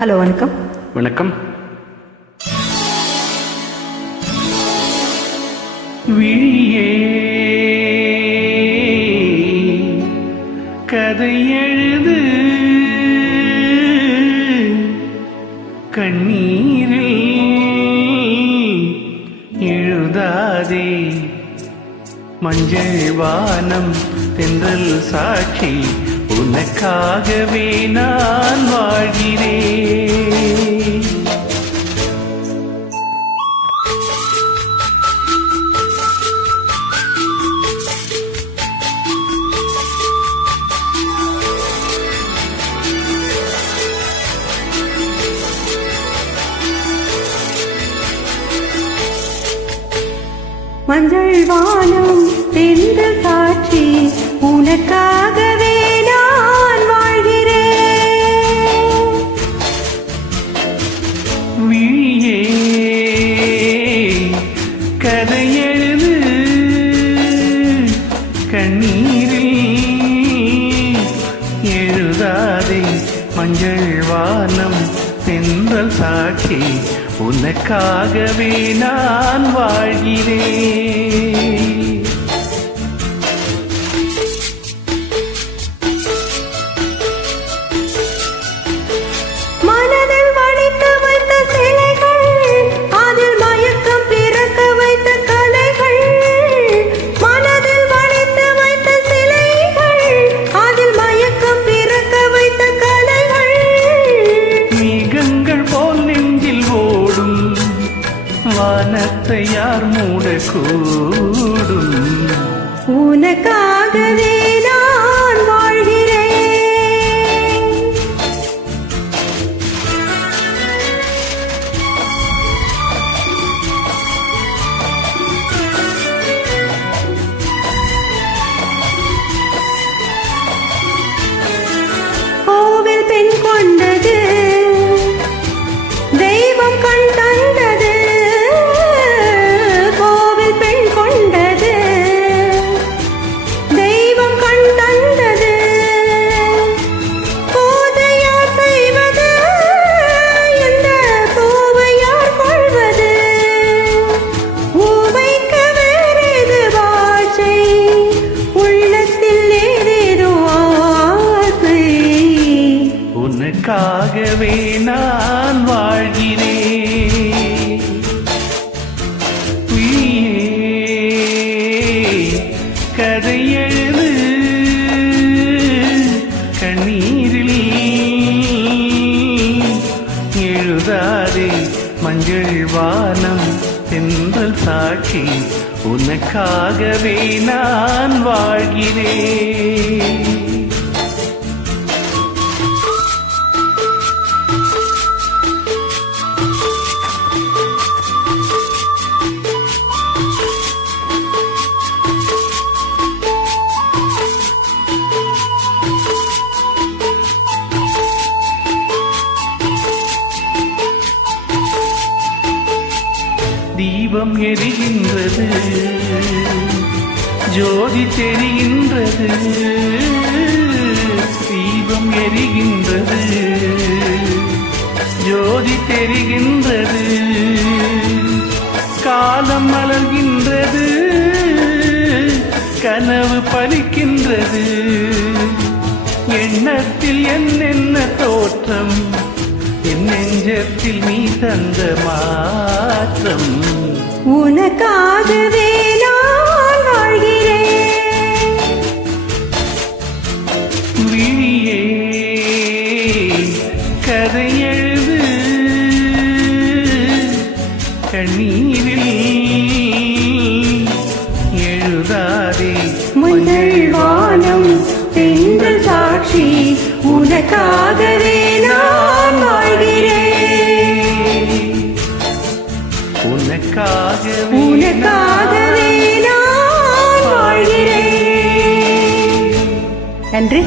Hello, வணக்கம். வணக்கம். விழியே கதை எழுது, கண்ணீரில் எழுதாதே. மஞ்சள் வானம் தென்றல் சாட்சி, உனக்காகவே நான் வாழ்கிறேன். மஞ்சள் வானம் தென்றல் சாட்சி, உனக்காகவே நான் வாழ்கிறேன். விழியே கதை எழுது, கண்ணீரில் எழுதாதே. மஞ்சள் வானம் தென்றல் சாட்சி, உனக்காகவே நான் வாழ்கிறேன். மனதில் வடித்து வைத்த சிலைகள், அதில் மயக்கம் பிறக்க வைத்த கலைகள். மனதில் வடித்து வைத்த சிலைகள், அதில் மயக்கம் பிறக்க வைத்த கலைகள். மேகங்கள் போல் நெஞ்சில் ஓடும் வானத்தை யார் மூடக்கூடும்? உனக்காகவே நான் வாழ்கிறேன். கோவில் பெண் கொண்டது, தெய்வம் கண் தந்தது. கோவில் பெண் கொண்டது, தெய்வம் கண் தந்தது. பூஜையார் செய்வது, இந்த பூவை யார் கொள்வது? பூவைக்க வேறேது பாஷை, உள்ளத்தில் ஏதேதோ ஆசை. உனக்காகவே நான் வாழ்கிறேன். கதை எழுது, கண்ணீரில் எழுதாதே. மஞ்சள் வானம் தென்றல் சாட்சி, உனக்காகவே நான் வாழ்கிறேன். தீபம் எரிகின்றது, ஜோதி தெரிகின்றது. தீபம் எரிகின்றது, ஜோதி தெரிகின்றது. காலம் மலர்கின்றது, கனவு பலிக்கின்றது. எண்ணத்தில் என்னென்ன தோற்றம், என் நெஞ்சத்தில் நீ தந்த மாற்றம். உனக்காகவே நான் வாழ்கிறேன். விழியே கதை எழுது, கண்ணீரில் எழுதாதே. மஞ்சள் வானம் தென்றல் சாட்சி, உனக்காகவே நான் வாழ்கிறேன். உனக்காகவே நான் வாழ்கிறேன். நன்றி.